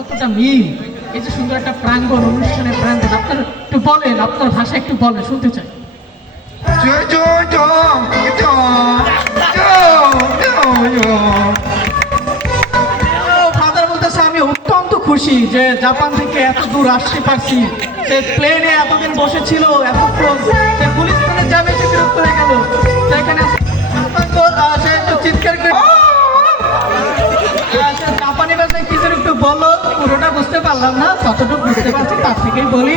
কতটা মিল, এই যে সুন্দর একটা প্রাঙ্গণ, অনুষ্ঠানের প্রাঙ্গণ, আপনার একটু বলেন, আপনার ভাষা একটু বলেন, শুনতে চাই। ফাদার বলতেছে আমি অত্যন্ত খুশি যে জাপান থেকে এত দূর আসতে পারছি। সে প্লেনে এতদিন বসেছিল, এতক্ষণ সে গুলিস্তানের জ্যামে সে বিরক্ত হয়ে গেল, সেখানে সে একটু চিৎকার করে জাপানি ভাষায় কিছু একটু বললো, পুরোটা বুঝতে পারলাম না, যতটুকু বুঝতে পারছি তার থেকেই বলি।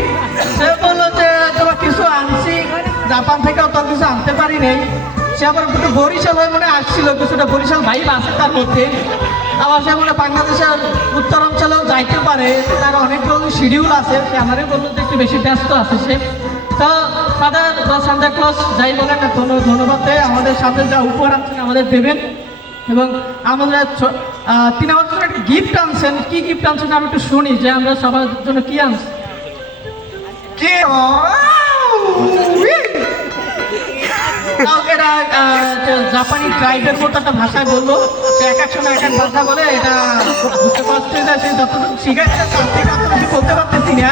সে বললো যে তোমার কিছু আনছি জাপান থেকে, অত কিছু আনতে পারি নেই। সে আবার একটু বরিশাল হয়ে মনে আসছিল, কিছুটা বরিশাল ভাইব আছে তার মধ্যে। আবার সে মনে বাংলাদেশের উত্তরাঞ্চলেও যাইতে পারে, তার অনেকগুলো শিডিউল আছে। সে আমারই বললো যে একটু বেশি ব্যস্ত আছে সে। তো ফাদার বা সান্তা ক্লজ যাই বলেন না, ধন্যবাদ দেয় আমাদের সাথে যা উপহার আনছেন আমাদের দেবেন। এবং আমাদের তিনি আমাদের জন্য একটা গিফট আনছেন। কি গিফট আনছেন আমি একটু শুনি, যে আমরা সবার জন্য কি আনছি। এটা জাপানি ট্রাইবের মতো একটা ভাষায় বললো, সে এক এক সময় এক এক ভাষা বলে, এটা বুঝতে পারছে না। সে যতটুকু শিখাচ্ছে তার থেকে অত বেশি বলতে পারতেছি না।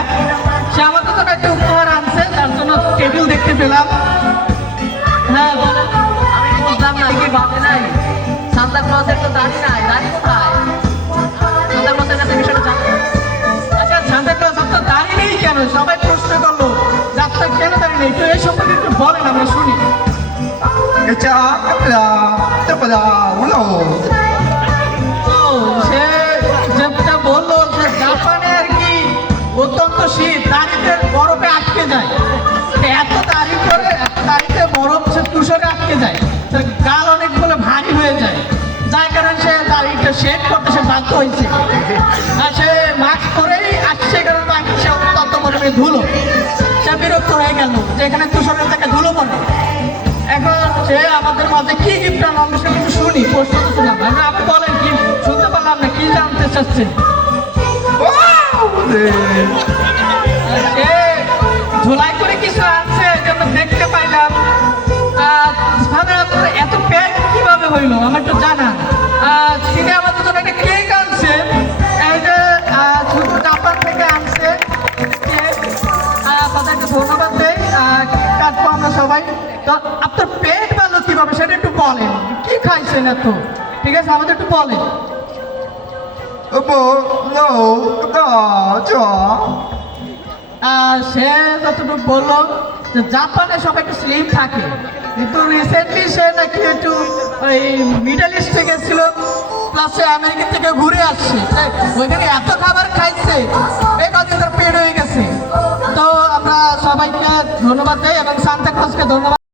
সে আমাদের জন্য একটা উপহার আনছে, তার জন্য টেবিল দেখতে পেলাম। হ্যাঁ বলেন। আমি বুঝলাম না, কি বাদে নাই সান্তা ক্লজের তো দাড়ি নাই, দাড়ি কোথায়? সান্তা ক্লজের কাছে বিষয়টা জানো? আচ্ছা সান্তা ক্লজ আপনার দাঁড়িয়ে নেই কেন? সবাই প্রশ্ন করলো যাত্রা কেন দাঁড়িয়ে নেই, তো এই সম্পর্কে একটু বলেন, আমরা শুনি। সে যেটা বললো যে জাপানে আর কি অত্যন্ত শীত, দাঁড়িতে বরফে আটকে যায়। এত দাঁড়ি করে, এত দাঁড়িতে বরফ সে তুষারে আটকে যায়, গাল অনেক বলে ভারী হয়ে যায়, যার কারণে সে দাঁড়িটা শেড করতে সে বাধ্য হয়েছে। আর সে মাস্ক পরেই আসছে, কারণ বাকি সে অত্যন্ত পরিমাণে ধুলো। সে বিরক্ত হয়ে গেল যে এখানে তুষারের থেকে ধুলো পড়ে। এখন সে আমাদের মাঝে কি গিফট আনলো আমরা সেটা একটু শুনি, প্রশ্ন তো শুনলাম আমরা, আপনি বলেন কি শুনতে পারলাম না, কি জানতে চাচ্ছেন? সে ঝোলাই করে কিছু আছে যে আমরা দেখতে পাইলাম। আপনার এত প্যাক কিভাবে হইলো আমার একটু জানান। তিনি আমাদের জন্য একটা কেক আনছে, এই যে শুধু জাপান থেকে আনছে কেক। তাদেরকে ধন্যবাদ দেই, কেক কাটবো আমরা সবাই। তো আপনার পেট ভালো কিভাবে সেটা একটু বলেন, কি খাইছেন এত? ঠিক আছে আমাদের একটু বলেন। সে যতটুকু বললো যে জাপানে সবাই একটু স্লিম থাকে, কিন্তু রিসেন্টলি সে নাকি একটু ওই মিডল ইস্টে গেছিল, প্লাস সে আমেরিকা থেকে ঘুরে আসছে, ওইখানে এত খাবার খাইছে এই কদিন তার পেট হয়ে গেছে। তো আমরা সবাইকে ধন্যবাদ দেই এবং সান্তা ক্লজকে ধন্যবাদ।